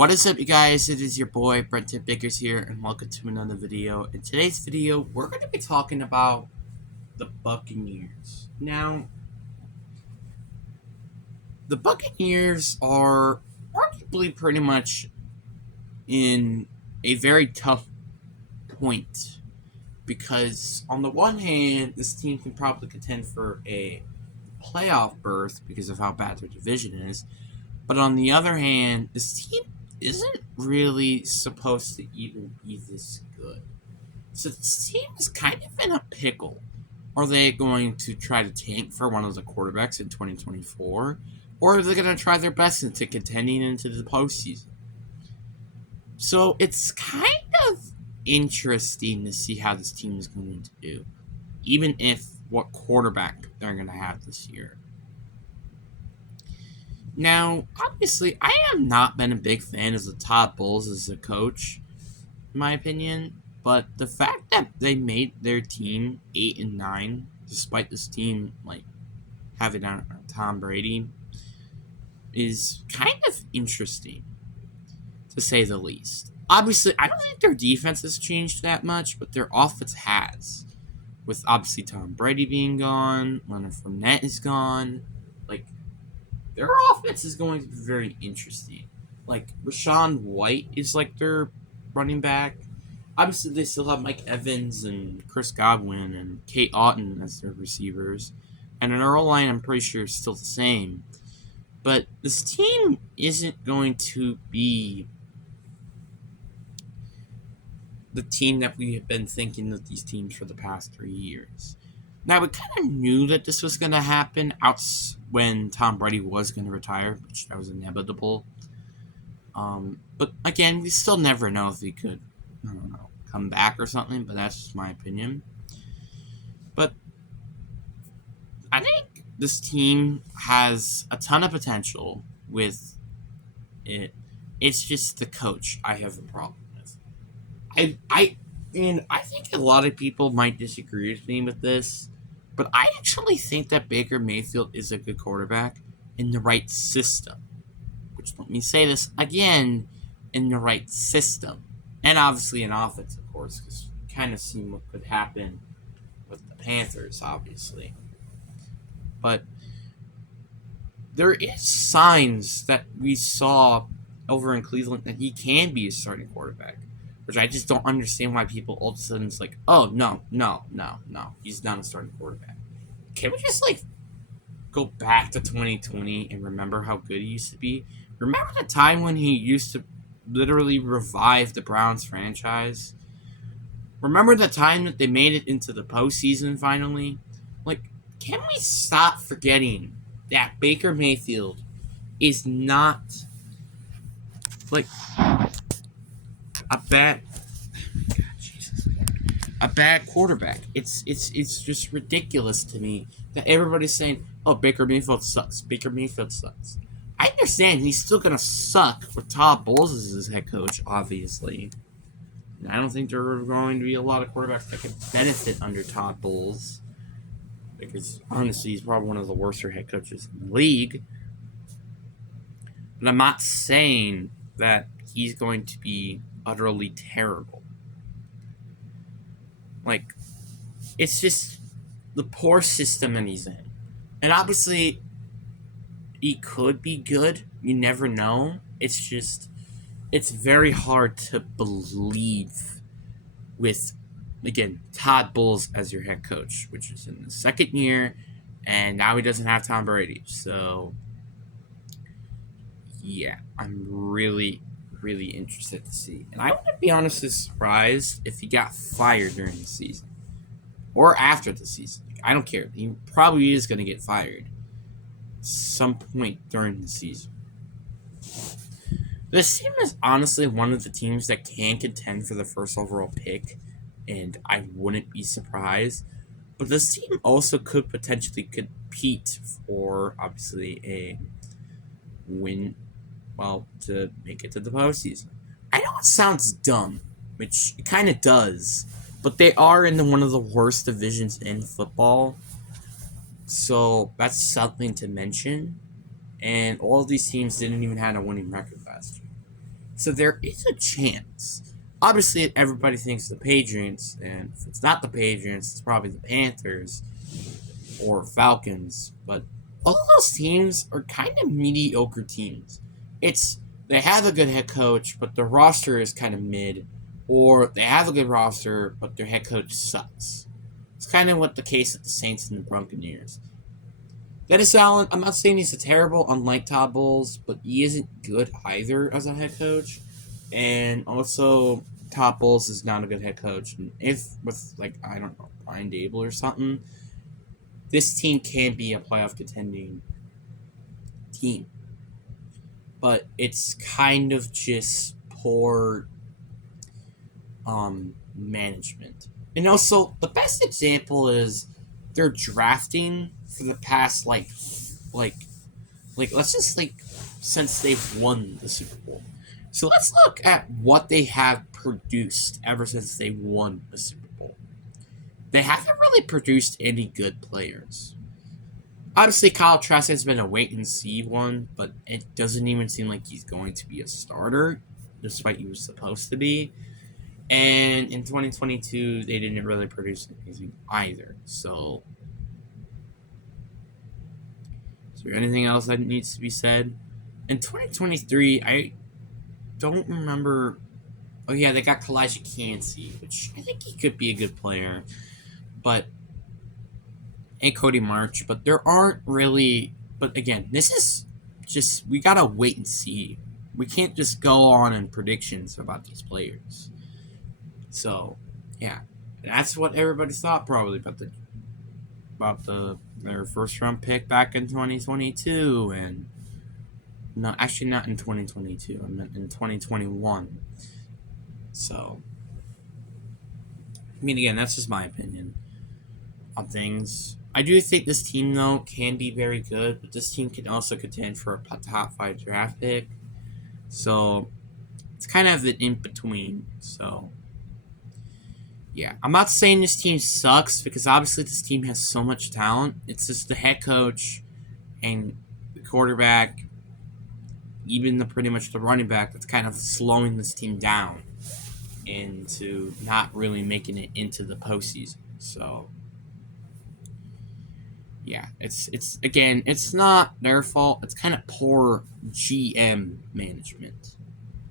What is up, you guys? It is your boy Brent Bickers here, and welcome to another video. In today's video, we're going to be talking about the Buccaneers. Now, the Buccaneers are arguably pretty much in a very tough point because, on the one hand, this team can probably contend for a playoff berth because of how bad their division is, but on the other hand, this team isn't really supposed to even be this good. So this team is kind of in a pickle. Are they going to try to tank for one of the quarterbacks in 2024? Or are they going to try their best into contending into the postseason? So it's kind of interesting to see how this team is going to do. Even if what quarterback they're going to have this year. Now, obviously, I have not been a big fan of the Todd Bowles as a coach, in my opinion. But the fact that they made their team 8-9, despite this team having Tom Brady, is kind of interesting, to say the least. Obviously, I don't think their defense has changed that much, but their offense has. With obviously Tom Brady being gone, Leonard Fournette is gone, their offense is going to be very interesting. Rashawn White is their running back. Obviously, they still have Mike Evans and Chris Godwin and Kate Otten as their receivers. And in our O-line, I'm pretty sure is still the same. But this team isn't going to be the team that we have been thinking of these teams for the past 3 years. Now, we kind of knew that this was going to happen when Tom Brady was going to retire, which that was inevitable. But again, we still never know if he could, come back or something, but that's just my opinion. But I think this team has a ton of potential with it. It's just the coach I have a problem with. I think a lot of people might disagree with me with this, but I actually think that Baker Mayfield is a good quarterback in the right system. Which, let me say this again, in the right system. And obviously an offense, of course, because you kind of seen what could happen with the Panthers, obviously. But there is signs that we saw over in Cleveland that he can be a starting quarterback. Which I just don't understand why people all of a sudden it's oh, no, he's not a starting quarterback. Can we just, go back to 2020 and remember how good he used to be? Remember the time when he used to literally revive the Browns franchise? Remember the time that they made it into the postseason finally? Can we stop forgetting that Baker Mayfield is not, a bad quarterback. It's just ridiculous to me that everybody's saying, "Oh, Baker Mayfield sucks. Baker Mayfield sucks." I understand he's still gonna suck with Todd Bowles as his head coach, obviously. And I don't think there are going to be a lot of quarterbacks that can benefit under Todd Bowles, because honestly, he's probably one of the worst head coaches in the league. But I'm not saying that he's going to be utterly terrible. It's just the poor system that he's in. And obviously, he could be good. You never know. It's very hard to believe with, again, Todd Bowles as your head coach, which is in the second year, and now he doesn't have Tom Brady. So, yeah, I'm really, really interested to see. And I wouldn't be honestly surprised if he got fired during the season. Or after the season. I don't care. He probably is going to get fired some point during the season. This team is honestly one of the teams that can contend for the first overall pick, and I wouldn't be surprised. But this team also could potentially compete for, obviously, a win, to make it to the postseason. I know it sounds dumb, which it kind of does, but they are in one of the worst divisions in football. So that's something to mention. And all of these teams didn't even have a winning record last year. So there is a chance. Obviously, everybody thinks the Patriots, and if it's not the Patriots, it's probably the Panthers or Falcons. But all of those teams are kind of mediocre teams. It's they have a good head coach, but their roster is kind of mid, or they have a good roster, but their head coach sucks. It's kind of what the case of the Saints and the Buccaneers. Dennis Allen, I'm not saying he's a terrible, unlike Todd Bowles, but he isn't good either as a head coach. And also, Todd Bowles is not a good head coach. And if with I don't know, Brian Dable or something, this team can be a playoff contending team. But it's kind of just poor management. And also, the best example is they're drafting for the past like let's just since they've won the Super Bowl. So let's look at what they have produced ever since they won the Super Bowl. They haven't really produced any good players. Obviously, Kyle Trask has been a wait and see one, but it doesn't even seem like he's going to be a starter, despite he was supposed to be. And in 2022, they didn't really produce anything either. So, is there anything else that needs to be said? In 2023, I don't remember. Oh, yeah, they got Kalijah Cansey, which I think he could be a good player. But, and Cody March. But there aren't really. But again, this is just. We got to wait and see. We can't just go on in predictions about these players. So, yeah, that's what everybody thought probably about their first round pick back in 2022, and no, actually not in 2022. I meant in 2021. So, I mean, again, that's just my opinion on things. I do think this team though can be very good, but this team can also contend for a top 5 draft pick. So, it's kind of an in between. So. Yeah, I'm not saying this team sucks because obviously this team has so much talent. It's just the head coach and the quarterback, even pretty much the running back, that's kind of slowing this team down into not really making it into the postseason. So, yeah, it's not their fault. It's kind of poor GM management,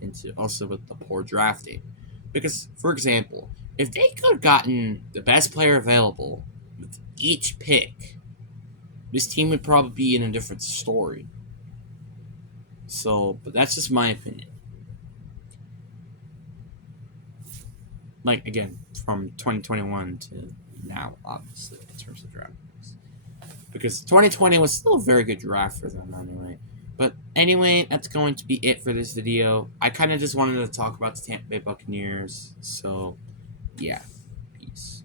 into also with the poor drafting. Because, for example, if they could have gotten the best player available with each pick, this team would probably be in a different story. So, but that's just my opinion. Again, from 2021 to now, obviously, in terms of draft picks. Because 2020 was still a very good draft for them anyway. But anyway, that's going to be it for this video. I kind of just wanted to talk about the Tampa Bay Buccaneers. So, yeah. Peace.